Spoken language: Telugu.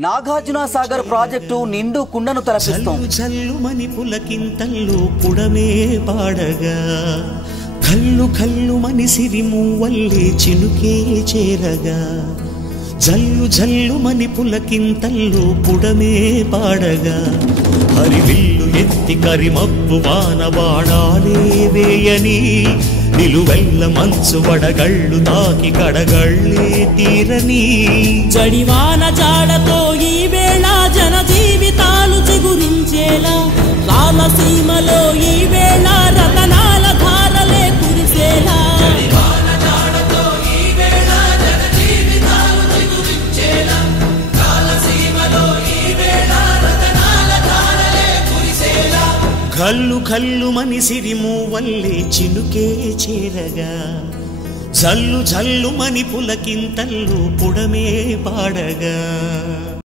నాగార్జున సాగర్ ప్రాజెక్టు నిండు కుండను తలపిస్తోంది. జల్లుమని పులకింతల్లో పుడమే పాడగా కల్లు కల్లుమని సిరిమూవల్లే చినుకే చేరగా జల్లు జల్లుమని పులకింతల్లో పుడమే పాడగా హరివిల్లు ఎత్తి కరిమబ్బు వాన బాణాలే వేయని నిలువెల్ల మంచు వడగళ్ళు తాకి కడగళ్ళే తీరని జడివాన జాడతో ఈ వేళ జన జీవితాలు చిగురించేలా రామసీమలో ఈ వేళ రతనాల ధారలే కురిసేలా కల్లు కల్లుమని సిరిమూవల్లే చినుకే చేరగా జల్లు జల్లుమని పులకింతల్లో పుడమే పాడగా